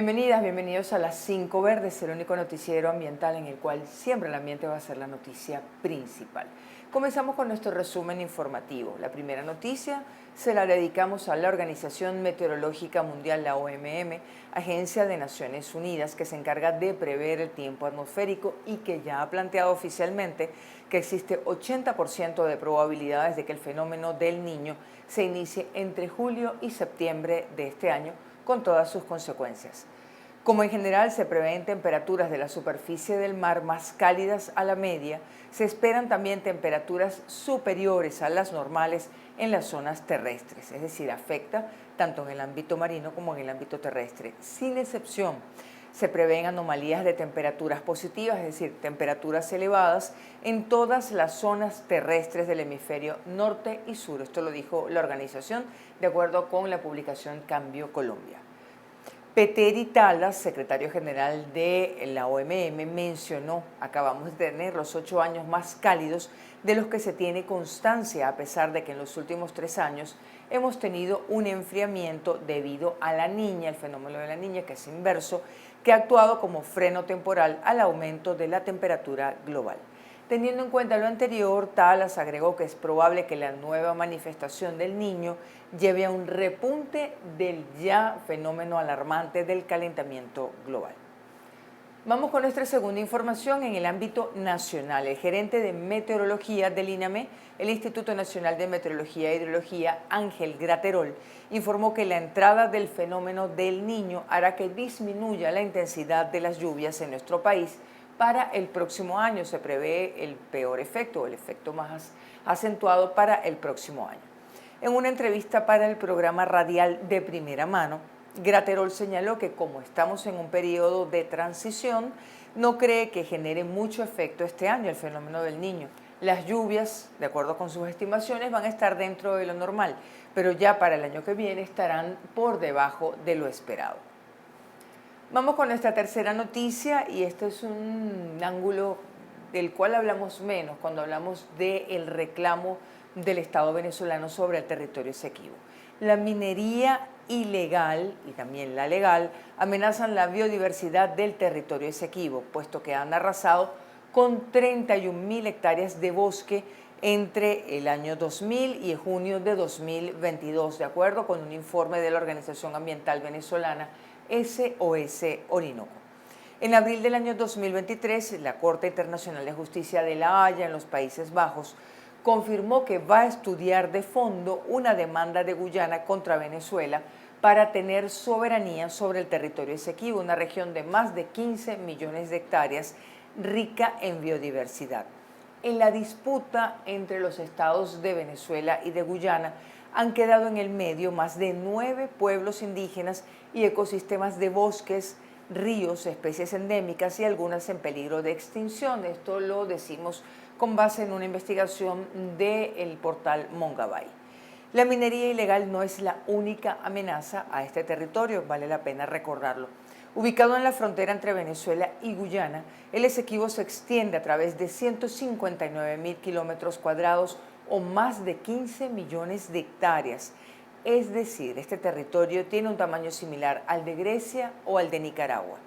Bienvenidas, bienvenidos a Las 5 Verdes, el único noticiero ambiental en el cual siempre el ambiente va a ser la noticia principal. Comenzamos con nuestro resumen informativo. La primera noticia se la dedicamos a la Organización Meteorológica Mundial, la OMM, agencia de Naciones Unidas que se encarga de prever el tiempo atmosférico y que ya ha planteado oficialmente que existe 80% de probabilidades de que el fenómeno del Niño se inicie entre julio y septiembre de este año, con todas sus consecuencias. Como en general se prevén temperaturas de la superficie del mar más cálidas a la media, se esperan también temperaturas superiores a las normales en las zonas terrestres, es decir, afecta tanto en el ámbito marino como en el ámbito terrestre. Sin excepción, se prevén anomalías de temperaturas positivas, es decir, temperaturas elevadas en todas las zonas terrestres del hemisferio norte y sur. Esto lo dijo la organización de acuerdo con la publicación Cambio Colombia. Peter Talas, secretario general de la OMM, mencionó: acabamos de tener los 8 años más cálidos de los que se tiene constancia, a pesar de que en los últimos 3 años hemos tenido un enfriamiento debido a la Niña, el fenómeno de la Niña, que es inverso, que ha actuado como freno temporal al aumento de la temperatura global. Teniendo en cuenta lo anterior, Talas agregó que es probable que la nueva manifestación del Niño lleve a un repunte del ya fenómeno alarmante del calentamiento global. Vamos con nuestra segunda información en el ámbito nacional. El gerente de meteorología del INAME, el Instituto Nacional de Meteorología e Hidrología, Ángel Graterol, informó que la entrada del fenómeno del Niño hará que disminuya la intensidad de las lluvias en nuestro país. Para el próximo año se prevé el peor efecto, el efecto más acentuado para el próximo año. En una entrevista para el programa radial De Primera Mano, Graterol señaló que como estamos en un periodo de transición, no cree que genere mucho efecto este año el fenómeno del Niño. Las lluvias, de acuerdo con sus estimaciones, van a estar dentro de lo normal, pero ya para el año que viene estarán por debajo de lo esperado. Vamos con nuestra tercera noticia, y este es un ángulo del cual hablamos menos cuando hablamos del reclamo del Estado venezolano sobre el territorio Esequibo. La minería ilegal y también la legal amenazan la biodiversidad del territorio Esequibo, puesto que han arrasado con 31.000 hectáreas de bosque entre el año 2000 y junio de 2022, de acuerdo con un informe de la Organización Ambiental Venezolana SOS Orinoco. En abril del año 2023, la Corte Internacional de Justicia de La Haya, en los Países Bajos, confirmó que va a estudiar de fondo una demanda de Guyana contra Venezuela para tener soberanía sobre el territorio Esequibo, una región de más de 15 millones de hectáreas rica en biodiversidad. En la disputa entre los estados de Venezuela y de Guyana han quedado en el medio más de 9 pueblos indígenas y ecosistemas de bosques, ríos, especies endémicas y algunas en peligro de extinción. Esto lo decimos con base en una investigación del portal Mongabay. La minería ilegal no es la única amenaza a este territorio, vale la pena recordarlo. Ubicado en la frontera entre Venezuela y Guyana, el Esequibo se extiende a través de 159.000 kilómetros cuadrados o más de 15 millones de hectáreas. Es decir, este territorio tiene un tamaño similar al de Grecia o al de Nicaragua.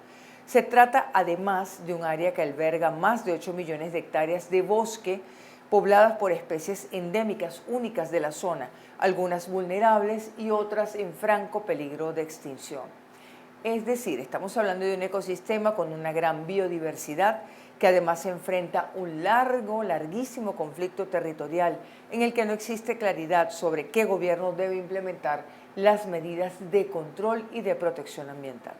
Se trata además de un área que alberga más de 8 millones de hectáreas de bosque pobladas por especies endémicas únicas de la zona, algunas vulnerables y otras en franco peligro de extinción. Es decir, estamos hablando de un ecosistema con una gran biodiversidad que además se enfrenta un larguísimo conflicto territorial en el que no existe claridad sobre qué gobierno debe implementar las medidas de control y de protección ambiental.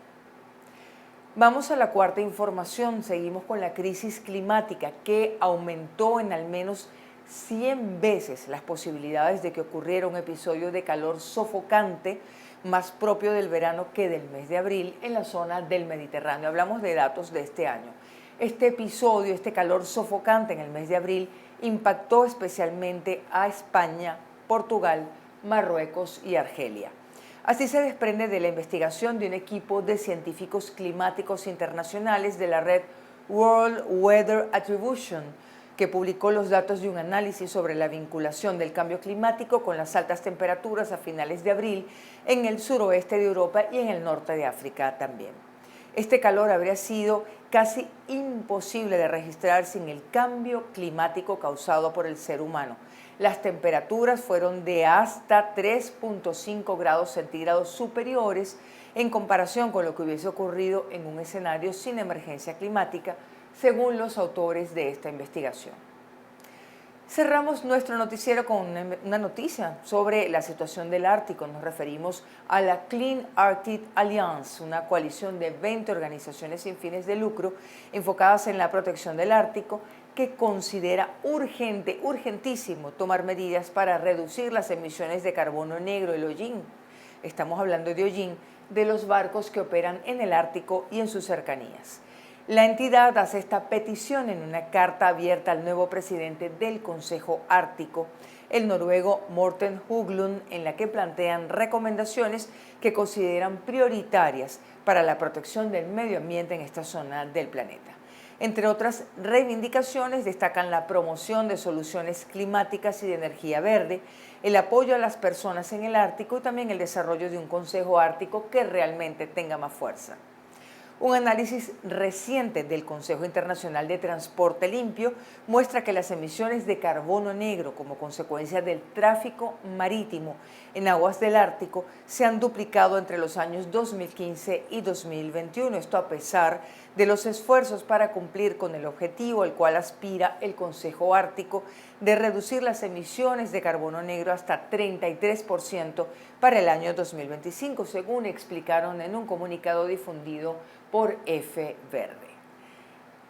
Vamos a la cuarta información. Seguimos con la crisis climática que aumentó en al menos 100 veces las posibilidades de que ocurriera un episodio de calor sofocante más propio del verano que del mes de abril en la zona del Mediterráneo. Hablamos de datos de este año. Este episodio, este calor sofocante en el mes de abril, impactó especialmente a España, Portugal, Marruecos y Argelia. Así se desprende de la investigación de un equipo de científicos climáticos internacionales de la red World Weather Attribution, que publicó los datos de un análisis sobre la vinculación del cambio climático con las altas temperaturas a finales de abril en el suroeste de Europa y en el norte de África también. Este calor habría sido casi imposible de registrar sin el cambio climático causado por el ser humano. Las temperaturas fueron de hasta 3.5 grados centígrados superiores en comparación con lo que hubiese ocurrido en un escenario sin emergencia climática, según los autores de esta investigación. Cerramos nuestro noticiero con una noticia sobre la situación del Ártico. Nos referimos a la Clean Arctic Alliance, una coalición de 20 organizaciones sin fines de lucro enfocadas en la protección del Ártico, que considera urgentísimo tomar medidas para reducir las emisiones de carbono negro, el hollín. Estamos hablando de hollín, de los barcos que operan en el Ártico y en sus cercanías. La entidad hace esta petición en una carta abierta al nuevo presidente del Consejo Ártico, el noruego Morten Høglund, en la que plantean recomendaciones que consideran prioritarias para la protección del medio ambiente en esta zona del planeta. Entre otras reivindicaciones destacan la promoción de soluciones climáticas y de energía verde, el apoyo a las personas en el Ártico y también el desarrollo de un Consejo Ártico que realmente tenga más fuerza. Un análisis reciente del Consejo Internacional de Transporte Limpio muestra que las emisiones de carbono negro como consecuencia del tráfico marítimo en aguas del Ártico se han duplicado entre los años 2015 y 2021. Esto a pesar de los esfuerzos para cumplir con el objetivo al cual aspira el Consejo Ártico de reducir las emisiones de carbono negro hasta 33% para el año 2025, según explicaron en un comunicado difundido por F Verde.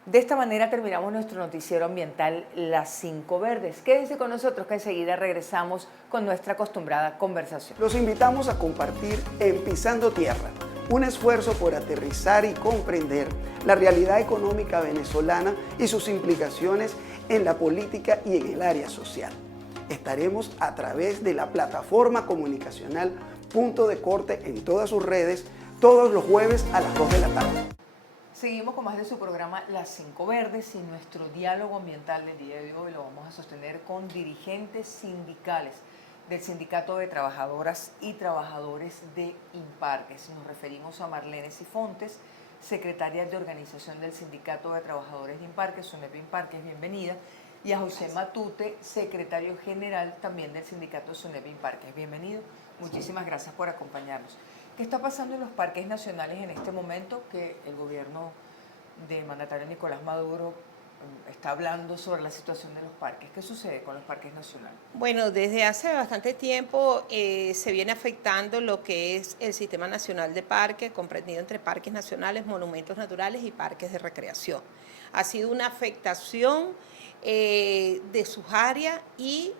De esta manera terminamos nuestro noticiero ambiental Las 5 Verdes. Quédense con nosotros que enseguida regresamos con nuestra acostumbrada conversación. Los invitamos a compartir en Pisando Tierra, un esfuerzo por aterrizar y comprender la realidad económica venezolana y sus implicaciones en la política y en el área social. Estaremos a través de la plataforma comunicacional Punto de Corte en todas sus redes, todos los jueves a las 2 de la tarde. Seguimos con más de su programa Las 5 Verdes y nuestro diálogo ambiental del día de hoy lo vamos a sostener con dirigentes sindicales del Sindicato de Trabajadoras y Trabajadores de Imparques. Nos referimos a Marlene Sifontes, secretaria de organización del Sindicato de Trabajadores de Imparques, SUNEP Imparques, bienvenida, y a José Matute, secretario general también del Sindicato SUNEP Imparques, bienvenido. Muchísimas gracias por acompañarnos. ¿Qué está pasando en los parques nacionales en este momento que el gobierno del mandatario Nicolás Maduro está hablando sobre la situación de los parques? ¿Qué sucede con los parques nacionales? Bueno, desde hace bastante tiempo se viene afectando lo que es el Sistema Nacional de Parques, comprendido entre parques nacionales, monumentos naturales y parques de recreación. Ha sido una afectación de sus áreas y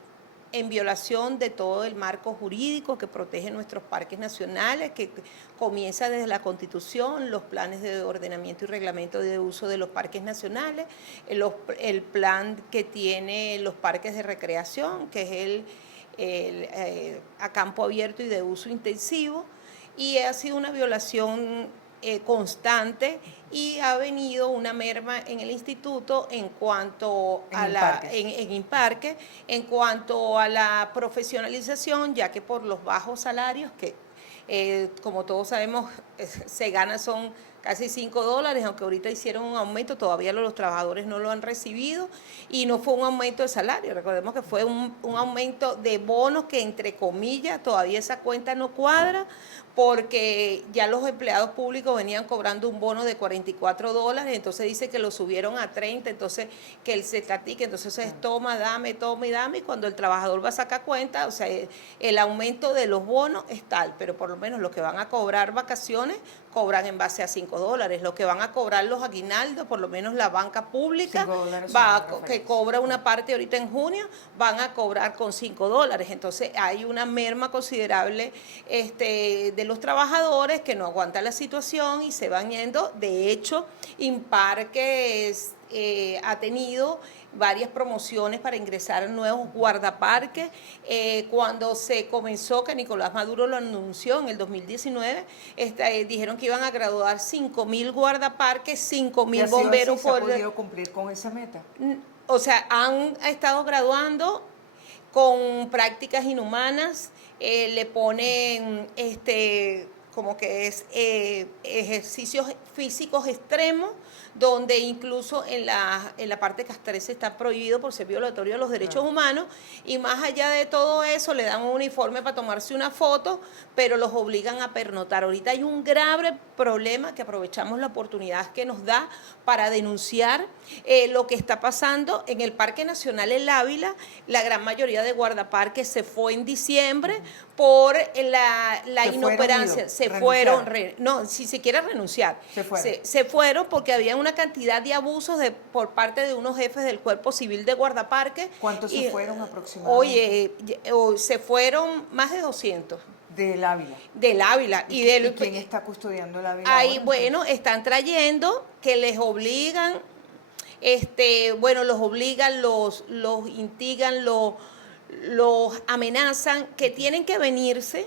en violación de todo el marco jurídico que protege nuestros parques nacionales, que comienza desde la Constitución, los planes de ordenamiento y reglamento de uso de los parques nacionales, el plan que tiene los parques de recreación, que es a campo abierto y de uso intensivo, y ha sido una violación constante y ha venido una merma en el instituto en cuanto a en Imparques, en cuanto a la profesionalización, ya que por los bajos salarios que como todos sabemos se gana son casi $5, aunque ahorita hicieron un aumento, todavía los trabajadores no lo han recibido y no fue un aumento de salario, recordemos que fue un aumento de bonos que entre comillas todavía esa cuenta no cuadra porque ya los empleados públicos venían cobrando un bono de $44, entonces dice que lo subieron a 30, entonces que el CETATIC, entonces es toma y dame, y cuando el trabajador va a sacar cuenta, o sea, el aumento de los bonos es tal, pero por lo menos los que van a cobrar vacaciones cobran en base a $5, los que van a cobrar los aguinaldos, por lo menos la banca pública que cobra una parte ahorita en junio, van a cobrar con $5, entonces hay una merma considerable de los trabajadores que no aguantan la situación y se van yendo. De hecho, Imparques ha tenido varias promociones para ingresar a nuevos guardaparques. Cuando se comenzó, que Nicolás Maduro lo anunció en el 2019, dijeron que iban a graduar 5.000 guardaparques, 5.000 bomberos. ¿Se ha podido cumplir con esa meta? o sea, han estado graduando con prácticas inhumanas, le ponen como que es ejercicios físicos extremos, donde incluso en la parte castrese está prohibido por ser violatorio de los derechos humanos, y más allá de todo eso le dan un uniforme para tomarse una foto, pero los obligan a pernoctar. Ahorita hay un grave problema que aprovechamos la oportunidad que nos da para denunciar lo que está pasando en el Parque Nacional El Ávila. La gran mayoría de guardaparques se fue en diciembre por la inoperancia. Se fueron, no, si se quiere renunciar. Se fueron porque había una cantidad de abusos por parte de unos jefes del Cuerpo Civil de guardaparques. ¿Cuántos se fueron aproximadamente? Oye, se fueron más de 200. Del Ávila. Del Ávila. ¿Y quién está custodiando el Ávila ahí, ahora? Bueno, están trayendo que les obligan, los obligan, los instigan, los amenazan, que tienen que venirse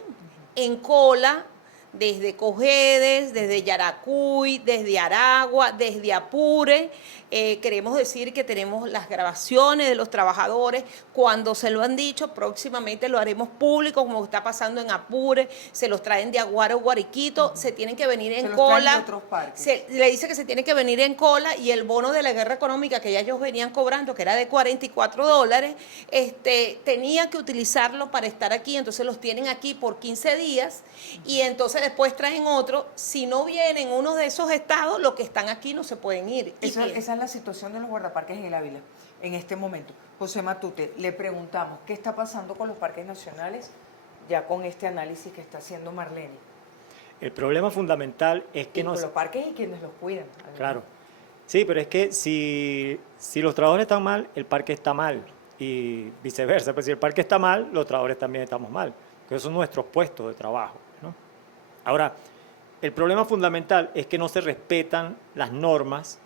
en cola desde Cojedes, desde Yaracuy, desde Aragua, desde Apure. Queremos decir que tenemos las grabaciones de los trabajadores. Cuando se lo han dicho, próximamente lo haremos público, como está pasando en Apure. Se los traen de Aguaro, Guariquito, se tienen que venir en cola. Le dice que se tiene que venir en cola, y el bono de la guerra económica que ya ellos venían cobrando, que era de $44, tenía que utilizarlo para estar aquí. Entonces los tienen aquí por 15 días y entonces después traen otro. Si no vienen uno de esos estados, los que están aquí no se pueden ir. Esa es la situación de los guardaparques en el Ávila en este momento. José Matute, le preguntamos, ¿qué está pasando con los parques nacionales ya con este análisis que está haciendo Marlene? El problema fundamental es que los parques y quienes los cuidan. Además. Claro. Sí, pero es que si los trabajadores están mal, el parque está mal. Y viceversa. Pues si el parque está mal, los trabajadores también estamos mal. Porque esos son nuestros puestos de trabajo, ¿no? Ahora, el problema fundamental es que no se respetan las normas,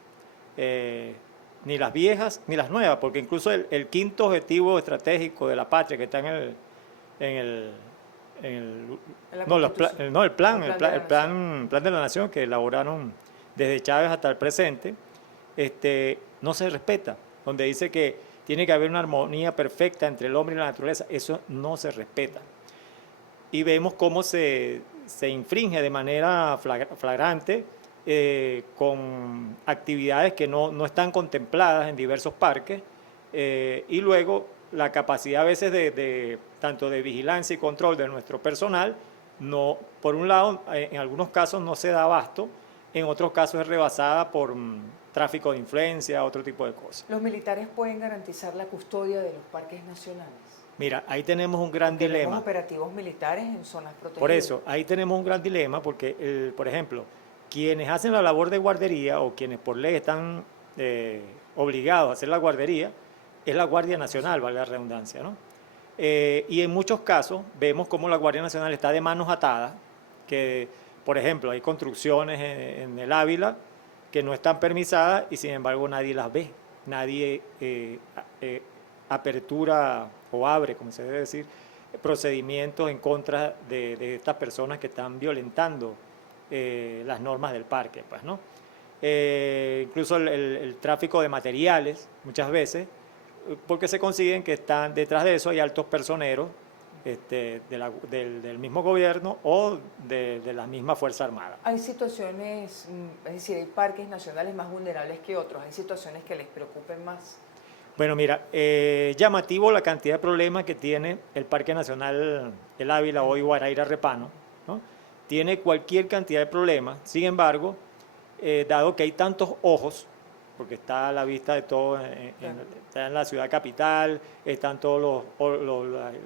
ni las viejas ni las nuevas, porque incluso el quinto objetivo estratégico de la patria que está el plan de la nación que elaboraron desde Chávez hasta el presente, no se respeta, donde dice que tiene que haber una armonía perfecta entre el hombre y la naturaleza. Eso no se respeta. Y vemos cómo se infringe de manera flagrante con actividades que no están contempladas en diversos parques, y luego la capacidad a veces tanto de vigilancia y control de nuestro personal, por un lado, en algunos casos no se da abasto, en otros casos es rebasada por tráfico de influencia, otro tipo de cosas. ¿Los militares pueden garantizar la custodia de los parques nacionales? Mira, ahí tenemos un gran dilema. Tenemos operativos militares en zonas protegidas. Por eso, ahí tenemos un gran dilema porque, por ejemplo, quienes hacen la labor de guardería o quienes por ley están obligados a hacer la guardería es la Guardia Nacional, vale la redundancia, ¿no? Y en muchos casos vemos cómo la Guardia Nacional está de manos atadas, que, por ejemplo, hay construcciones en el Ávila que no están permisadas y sin embargo nadie las ve, nadie apertura o abre, como se debe decir, procedimientos en contra de estas personas que están violentando las normas del parque, pues, ¿no? Incluso el tráfico de materiales, muchas veces, porque se consiguen que están detrás de eso hay altos personeros del mismo gobierno o de la misma Fuerza Armada. Hay situaciones, es decir, hay parques nacionales más vulnerables que otros, hay situaciones que les preocupen más. Bueno, mira, llamativo la cantidad de problemas que tiene el Parque Nacional El Ávila, hoy Guaraíra Repano, ¿no? Tiene cualquier cantidad de problemas, sin embargo, dado que hay tantos ojos, porque está a la vista de todo, está en la ciudad capital, están todas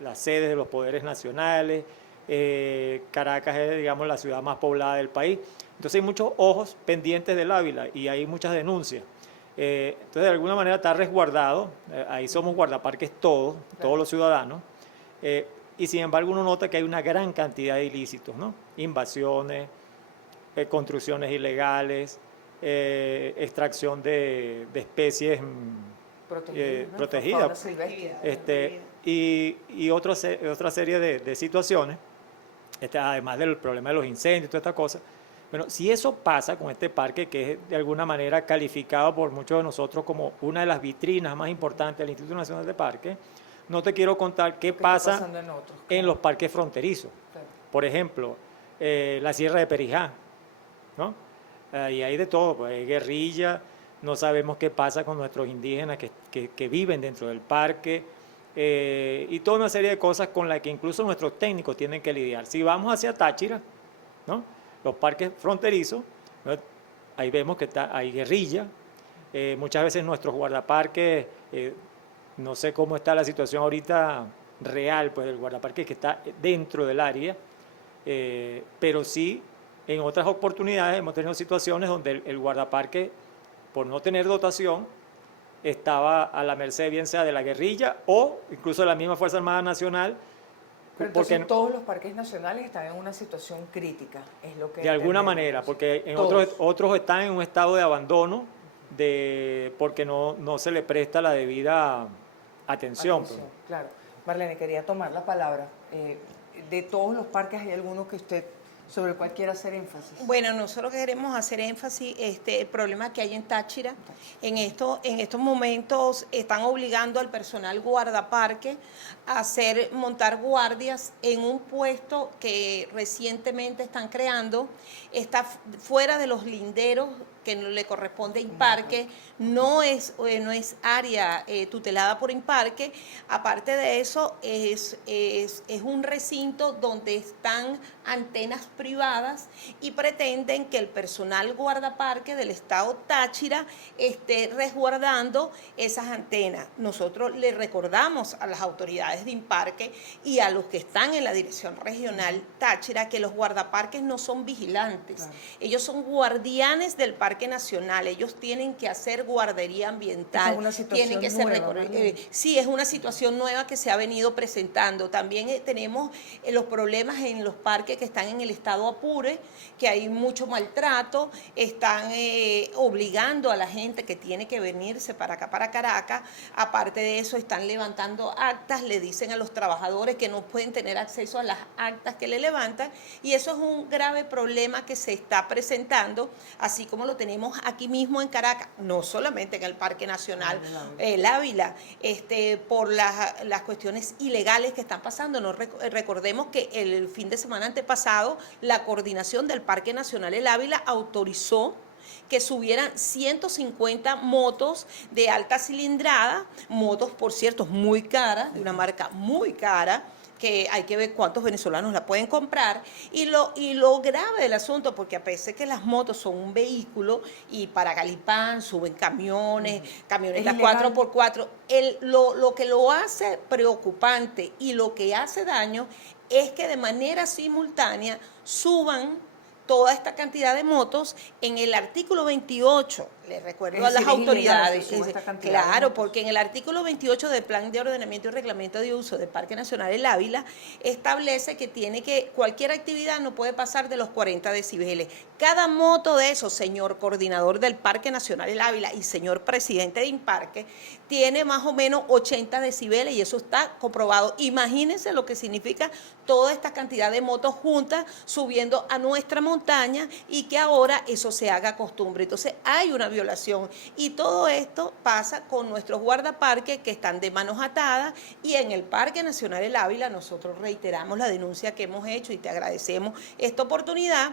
las sedes de los poderes nacionales, Caracas es, digamos, la ciudad más poblada del país, entonces hay muchos ojos pendientes del Ávila y hay muchas denuncias. Entonces, de alguna manera está resguardado, ahí somos guardaparques todos los ciudadanos, y sin embargo uno nota que hay una gran cantidad de ilícitos, ¿no? Invasiones, construcciones ilegales, extracción de especies protegidas, y otra serie de situaciones, además del problema de los incendios y toda esta cosa. Bueno, si eso pasa con este parque, que es de alguna manera calificado por muchos de nosotros como una de las vitrinas más importantes del Instituto Nacional de Parques, no te quiero contar qué pasa en los parques fronterizos. Claro. Por ejemplo, la Sierra de Perijá, ¿no? Y hay de todo, pues hay guerrilla, no sabemos qué pasa con nuestros indígenas que viven dentro del parque, y toda una serie de cosas con las que incluso nuestros técnicos tienen que lidiar. Si vamos hacia Táchira, ¿no? Los parques fronterizos, ¿no? Ahí vemos que hay guerrilla, muchas veces nuestros guardaparques, no sé cómo está la situación ahorita real, pues el guardaparque que está dentro del área, pero sí en otras oportunidades hemos tenido situaciones donde el guardaparque, por no tener dotación, estaba a la merced bien sea de la guerrilla o incluso de la misma Fuerza Armada Nacional. Pero entonces todos los parques nacionales están en una situación crítica, es lo que de alguna manera, porque en otros están en un estado de abandono porque no se le presta la debida atención. Claro. Marlene, quería tomar la palabra. De todos los parques, ¿hay alguno que usted sobre el cual quiera hacer énfasis? Bueno, nosotros queremos hacer énfasis el problema que hay en Táchira. En estos momentos están obligando al personal guardaparque a montar guardias en un puesto que recientemente están creando. Está fuera de los linderos que le corresponde a Imparque, no es área tutelada por Imparque. Aparte de eso, es un recinto donde están antenas privadas y pretenden que el personal guardaparque del estado Táchira esté resguardando esas antenas. Nosotros le recordamos a las autoridades de Imparque y a los que están en la Dirección Regional Táchira que los guardaparques no son vigilantes, claro. Ellos son guardianes del Parque Nacional, ellos tienen que hacer guardería ambiental. Es una situación nueva, sí, es una situación nueva que se ha venido presentando. También tenemos los problemas en los parques que están en el estado Apure, que hay mucho maltrato, están obligando a la gente que tiene que venirse para acá, para Caracas. Aparte de eso, están levantando actas, le dicen a los trabajadores que no pueden tener acceso a las actas que le levantan, y eso es un grave problema que se está presentando, así como lo tenemos aquí mismo en Caracas, no solamente en el Parque Nacional El Ávila, por las cuestiones ilegales que están pasando. No recordemos que el fin de semana antepasado la coordinación del Parque Nacional El Ávila autorizó que subieran 150 motos de alta cilindrada, motos, por cierto, muy caras, de una marca muy cara, que hay que ver cuántos venezolanos la pueden comprar, y lo grave del asunto, porque a pesar de que las motos son un vehículo y para Galipán suben camiones las 4x4, lo que lo hace preocupante y lo que hace daño es que de manera simultánea suban toda esta cantidad de motos. En el artículo 28, les recuerdo a las autoridades, claro, porque en el artículo 28 del Plan de Ordenamiento y Reglamento de Uso del Parque Nacional El Ávila establece que cualquier actividad no puede pasar de los 40 decibeles. Cada moto de esos, señor coordinador del Parque Nacional El Ávila y señor presidente de Imparque, tiene más o menos 80 decibeles y eso está comprobado. Imagínense lo que significa toda esta cantidad de motos juntas subiendo a nuestra montaña y que ahora eso se haga costumbre. Entonces hay una violación y todo esto pasa con nuestros guardaparques que están de manos atadas, y en el Parque Nacional El Ávila nosotros reiteramos la denuncia que hemos hecho y te agradecemos esta oportunidad.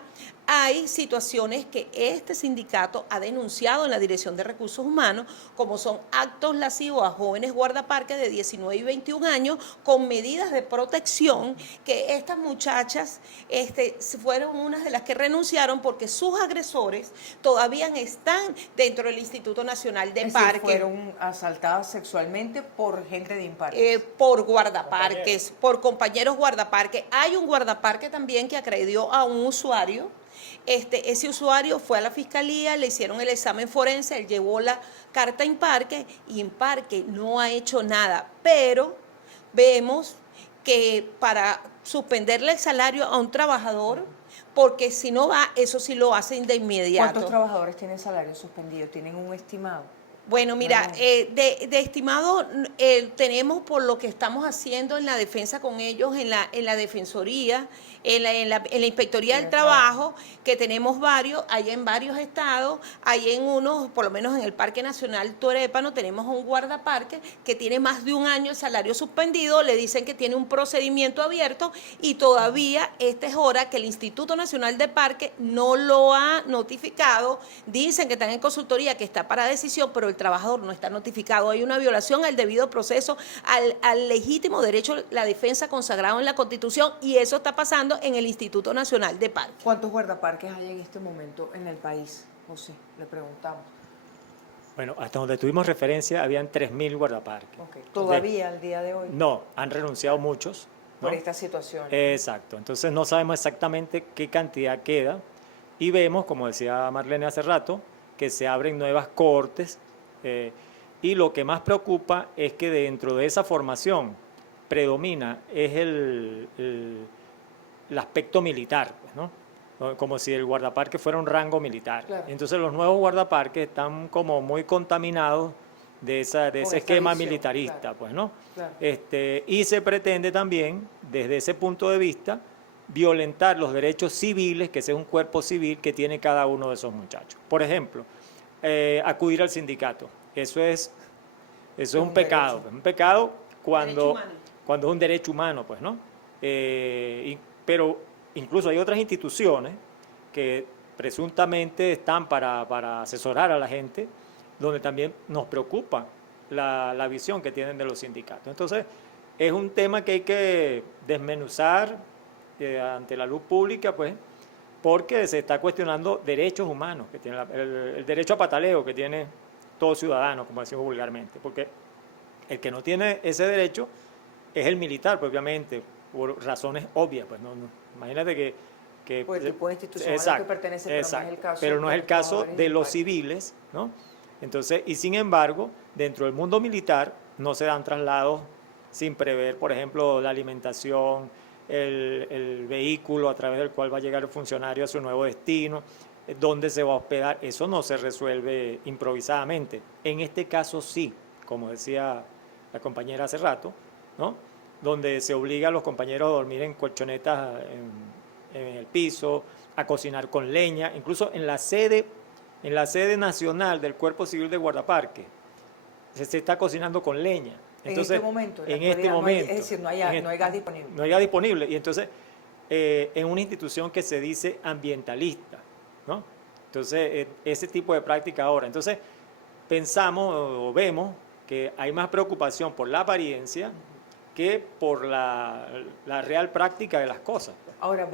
Hay situaciones que este sindicato ha denunciado en la Dirección de Recursos Humanos, como son actos lascivos a jóvenes guardaparques de 19 y 21 años con medidas de protección, que estas muchachas fueron unas de las que renunciaron porque sus agresores todavía están dentro del Instituto Nacional de Parques. Fueron asaltadas sexualmente por gente de Imparques. Por guardaparques, por compañeros guardaparques. Hay un guardaparque también que agredió a un usuario. Ese usuario fue a la fiscalía, le hicieron el examen forense, él llevó la carta a Imparque y Imparque no ha hecho nada. Pero vemos que para suspenderle el salario a un trabajador, porque si no va, eso sí lo hacen de inmediato. ¿Cuántos trabajadores tienen salario suspendido? ¿Tienen un estimado? Bueno, mira, de estimado tenemos por lo que estamos haciendo en la defensa con ellos, en la defensoría, en la inspectoría del trabajo, que tenemos varios, hay en varios estados, hay en unos, por lo menos en el Parque Nacional Torépano, tenemos un guardaparque que tiene más de un año el salario suspendido, le dicen que tiene un procedimiento abierto y todavía esta es hora que el Instituto Nacional de Parque no lo ha notificado, dicen que están en consultoría, que está para decisión, pero el trabajador no está notificado. Hay una violación al debido proceso, al legítimo derecho a la defensa consagrado en la Constitución, y eso está pasando en el Instituto Nacional de Parques. ¿Cuántos guardaparques hay en este momento en el país, José? Le preguntamos. Bueno, hasta donde tuvimos referencia habían 3.000 guardaparques. Okay. ¿Todavía al día de hoy? No, han renunciado muchos, ¿no? Por esta situación. Exacto, entonces no sabemos exactamente qué cantidad queda y vemos, como decía Marlene hace rato, que se abren nuevas cortes y lo que más preocupa es que dentro de esa formación predomina es el aspecto militar, pues, ¿no? Como si el guardaparque fuera un rango militar. Claro. Entonces los nuevos guardaparques están como muy contaminados de ese esquema militarista, claro. Pues, ¿no? Claro. Y se pretende también, desde ese punto de vista, violentar los derechos civiles, que ese es un cuerpo civil que tiene cada uno de esos muchachos. Por ejemplo, acudir al sindicato. Eso es un pecado. Derecho. Un pecado cuando es un derecho humano, pues, ¿no? Pero incluso hay otras instituciones que presuntamente están para asesorar a la gente, donde también nos preocupa la visión que tienen de los sindicatos. Entonces, es un tema que hay que desmenuzar ante la luz pública, pues, porque se está cuestionando derechos humanos, que tiene el derecho a pataleo que tiene todo ciudadano, como decimos vulgarmente, porque el que no tiene ese derecho es el militar, propiamente, por razones obvias, pues, no. Imagínate que pues el tipo de institución a la que pertenece, pero no es el caso de los civiles, ¿no? Entonces, y sin embargo, dentro del mundo militar no se dan traslados sin prever, por ejemplo, la alimentación, el vehículo a través del cual va a llegar el funcionario a su nuevo destino, dónde se va a hospedar. Eso no se resuelve improvisadamente. En este caso sí, como decía la compañera hace rato, ¿no? Donde se obliga a los compañeros a dormir en colchonetas en el piso, a cocinar con leña, incluso en la sede nacional del Cuerpo Civil de Guardaparque se está cocinando con leña. Entonces, en este momento, es decir, no hay gas disponible. No hay gas disponible. Y entonces, en una institución que se dice ambientalista, ¿no? Entonces, ese tipo de práctica ahora. Entonces, pensamos o vemos que hay más preocupación por la apariencia que por la real práctica de las cosas. Ahora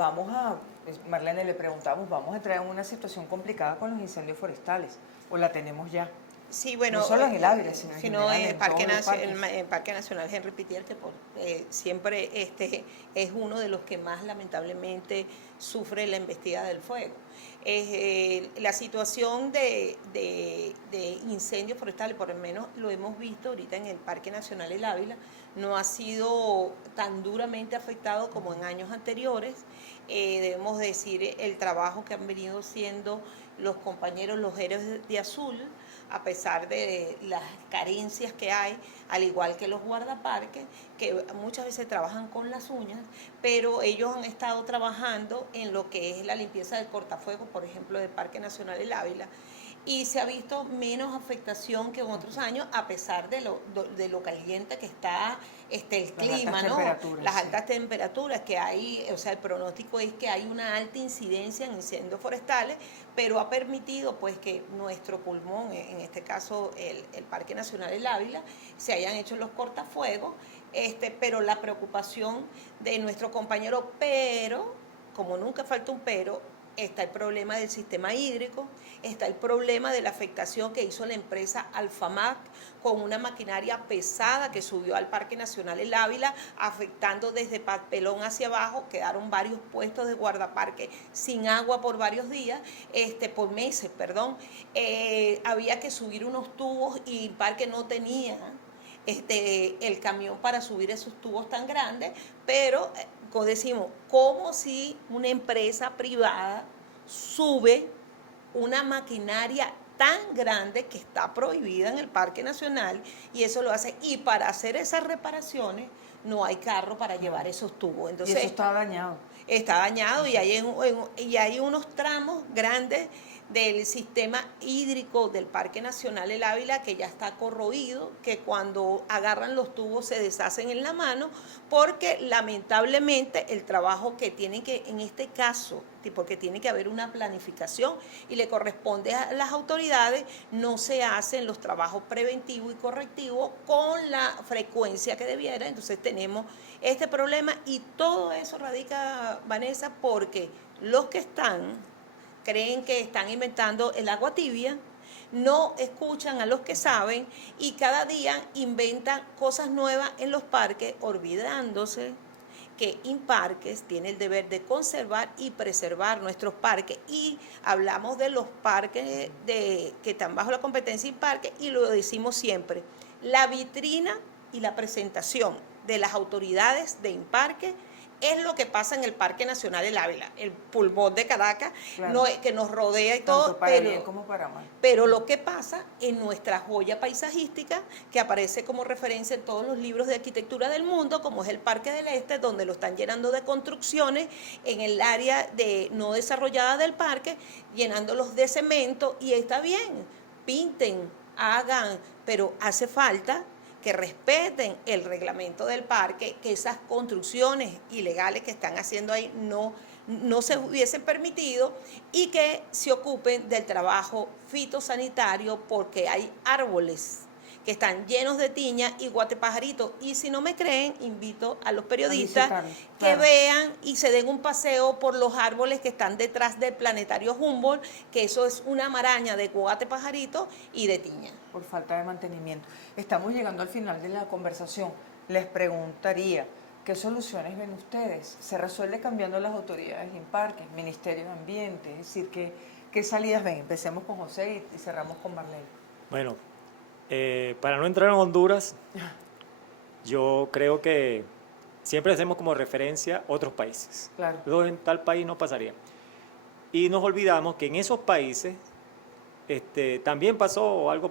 Marlene, le preguntamos, vamos a entrar en una situación complicada con los incendios forestales, o la tenemos ya. Sí, bueno, no solo en el Ávila, sino en el Parque Nacional Henry Pittier, que siempre es uno de los que más lamentablemente sufre la embestida del fuego. La situación de incendios forestales, por lo menos lo hemos visto ahorita en el Parque Nacional El Ávila, no ha sido tan duramente afectado como en años anteriores. Debemos decir el trabajo que han venido haciendo los compañeros, los héroes de azul, a pesar de las carencias que hay, al igual que los guardaparques, que muchas veces trabajan con las uñas, pero ellos han estado trabajando en lo que es la limpieza del cortafuegos, por ejemplo, del Parque Nacional El Ávila, y se ha visto menos afectación que en otros años, a pesar de lo caliente que está el clima, ¿no? Las altas temperaturas que hay, o sea, el pronóstico es que hay una alta incidencia en incendios forestales, pero ha permitido pues que nuestro pulmón, en este caso el Parque Nacional El Ávila, se hayan hecho los cortafuegos, pero la preocupación de nuestro compañero, pero, como nunca falta un pero, está el problema del sistema hídrico, está el problema de la afectación que hizo la empresa Alfamac con una maquinaria pesada que subió al Parque Nacional El Ávila, afectando desde Papelón hacia abajo. Quedaron varios puestos de guardaparque sin agua por varios días, por meses, perdón. Había que subir unos tubos y el parque no tenía el camión para subir esos tubos tan grandes, pero como decimos, como si una empresa privada sube una maquinaria tan grande que está prohibida en el Parque Nacional y eso lo hace. Y para hacer esas reparaciones no hay carro para llevar esos tubos. Entonces, y eso está dañado. Está dañado y hay unos tramos grandes del sistema hídrico del Parque Nacional El Ávila que ya está corroído, que cuando agarran los tubos se deshacen en la mano, porque lamentablemente el trabajo que tienen que, en este caso, porque tiene que haber una planificación y le corresponde a las autoridades, no se hacen los trabajos preventivos y correctivos con la frecuencia que debiera. Entonces tenemos este problema y todo eso radica, Vanessa, porque los que creen que están inventando el agua tibia, no escuchan a los que saben y cada día inventan cosas nuevas en los parques, olvidándose que Imparques tiene el deber de conservar y preservar nuestros parques. Y hablamos de los parques que están bajo la competencia Imparques y lo decimos siempre, la vitrina y la presentación de las autoridades de Imparques es lo que pasa en el Parque Nacional El Ávila, el pulmón de Caracas, claro, que nos rodea y tanto todo, para bien como para mal. pero lo que pasa en nuestra joya paisajística, que aparece como referencia en todos los libros de arquitectura del mundo, como es el Parque del Este, donde lo están llenando de construcciones en el área no desarrollada del parque, llenándolos de cemento, y está bien, pinten, hagan, pero hace falta que respeten el reglamento del parque, que esas construcciones ilegales que están haciendo ahí no se hubiesen permitido y que se ocupen del trabajo fitosanitario, porque hay árboles que están llenos de tiña y guatepajaritos. Y si no me creen, invito a los periodistas que vean y se den un paseo por los árboles que están detrás del planetario Humboldt, que eso es una maraña de guatepajaritos y de tiña. Por falta de mantenimiento. Estamos llegando al final de la conversación. Les preguntaría, ¿qué soluciones ven ustedes? ¿Se resuelve cambiando las autoridades en parques, Ministerio de Ambiente? Es decir, ¿qué salidas ven? Empecemos con José y cerramos con Marlene. Bueno, para no entrar en Honduras, yo creo que siempre hacemos como referencia otros países. Claro. Luego en tal país no pasaría. Y nos olvidamos que en esos países también pasó algo,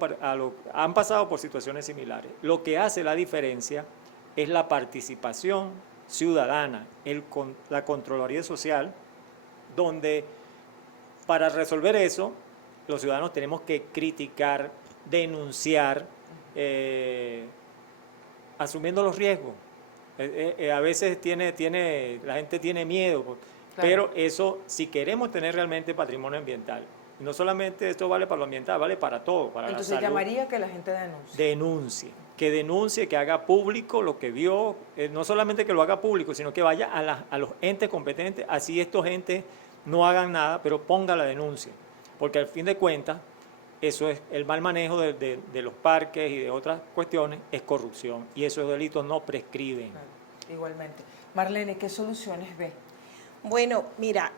han pasado por situaciones similares. Lo que hace la diferencia es la participación ciudadana, la Contraloría Social, donde para resolver eso, los ciudadanos tenemos que criticar, denunciar, asumiendo los riesgos. A veces la gente tiene miedo, claro, pero eso, si queremos tener realmente patrimonio ambiental, no solamente esto vale para lo ambiental, vale para todo, para entonces la salud. llamaría que la gente denuncie, que haga público lo que vio, no solamente que lo haga público, sino que vaya a los entes competentes, así estos entes no hagan nada, pero ponga la denuncia, porque al fin de cuentas, eso es el mal manejo de los parques y de otras cuestiones, es corrupción, y esos delitos no prescriben. Claro, igualmente. Marlene, ¿qué soluciones ve? Bueno, mira,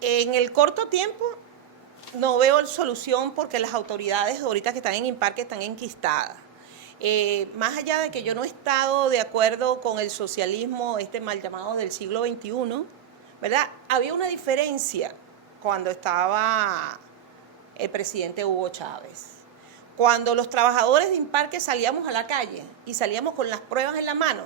en el corto tiempo no veo solución, porque las autoridades ahorita que están en Imparque están enquistadas. Más allá de que yo no he estado de acuerdo con el socialismo, mal llamado del siglo XXI, ¿verdad? Había una diferencia cuando estaba el presidente Hugo Chávez. Cuando los trabajadores de Imparque salíamos a la calle y salíamos con las pruebas en la mano,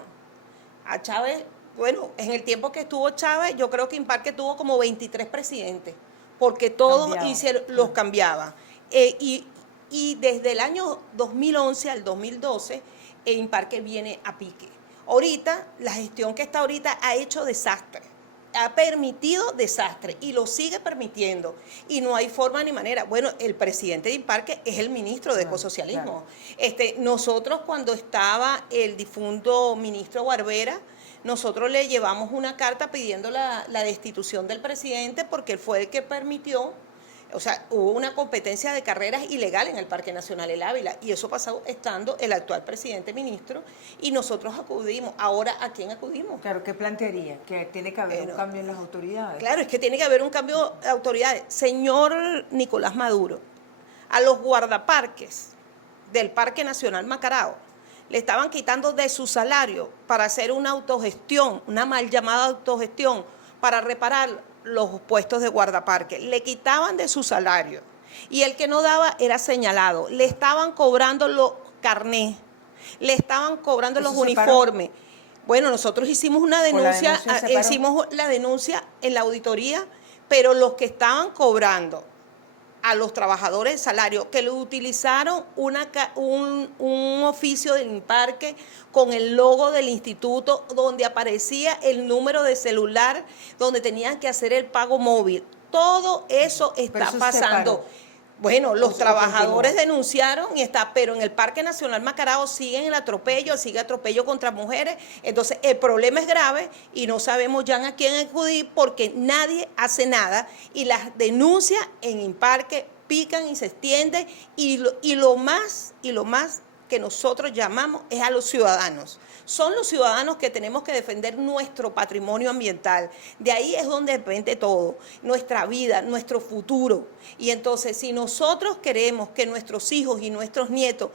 a Chávez, bueno, en el tiempo que estuvo Chávez, yo creo que Imparque tuvo como 23 presidentes, porque todos los cambiaban. Y desde el año 2011 al 2012, Imparque viene a pique. Ahorita, la gestión que está ahorita ha hecho desastre, ha permitido desastre y lo sigue permitiendo. Y no hay forma ni manera. Bueno, el presidente de Imparque es el ministro de Ecosocialismo. Claro. Nosotros, cuando estaba el difunto ministro Barbera, nosotros le llevamos una carta pidiendo la destitución del presidente, porque él fue el que permitió, o sea, hubo una competencia de carreras ilegal en el Parque Nacional El Ávila, y eso pasó estando el actual presidente ministro, y nosotros acudimos. Ahora, ¿a quién acudimos? Claro, ¿qué plantearía? Que tiene que haber un cambio en las autoridades. Claro, es que tiene que haber un cambio de autoridades. Señor Nicolás Maduro, a los guardaparques del Parque Nacional Macarao le estaban quitando de su salario para hacer una autogestión, una mal llamada autogestión, para reparar los puestos de guardaparque. Le quitaban de su salario. y el que no daba era señalado. Le estaban cobrando los carnés, le estaban cobrando los uniformes. Bueno, nosotros hicimos una denuncia, hicimos la denuncia en la auditoría, pero los que estaban cobrando a los trabajadores de salario, que lo utilizaron un oficio del INPARQUE con el logo del instituto, donde aparecía el número de celular, donde tenían que hacer el pago móvil. Todo eso está pasando. Bueno, los trabajadores denunciaron y está, pero en el Parque Nacional Macarao siguen el atropello, sigue atropello contra mujeres. Entonces, el problema es grave y no sabemos ya a quién acudir porque nadie hace nada y las denuncias en INPARQUE pican y se extienden y lo más que nosotros llamamos es a los ciudadanos. Son los ciudadanos que tenemos que defender nuestro patrimonio ambiental. De ahí es donde depende todo, nuestra vida, nuestro futuro. Y entonces, si nosotros queremos que nuestros hijos y nuestros nietos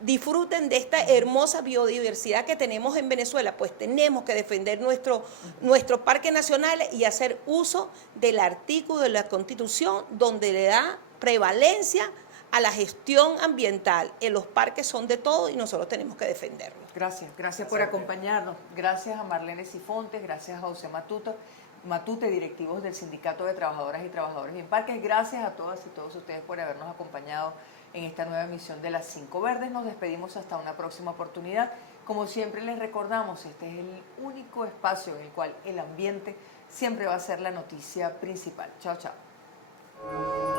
disfruten de esta hermosa biodiversidad que tenemos en Venezuela, pues tenemos que defender nuestros parques nacionales y hacer uso del artículo de la Constitución donde le da prevalencia a la gestión ambiental. Los parques son de todo y nosotros tenemos que defenderlos. Gracias por acompañarnos. Gracias a Marlene Sifontes, gracias a José Matute, directivos del Sindicato de Trabajadoras y Trabajadores en Parques. Gracias a todas y todos ustedes por habernos acompañado en esta nueva emisión de Las 5 Verdes. Nos despedimos hasta una próxima oportunidad. Como siempre les recordamos, este es el único espacio en el cual el ambiente siempre va a ser la noticia principal. Chao, chao.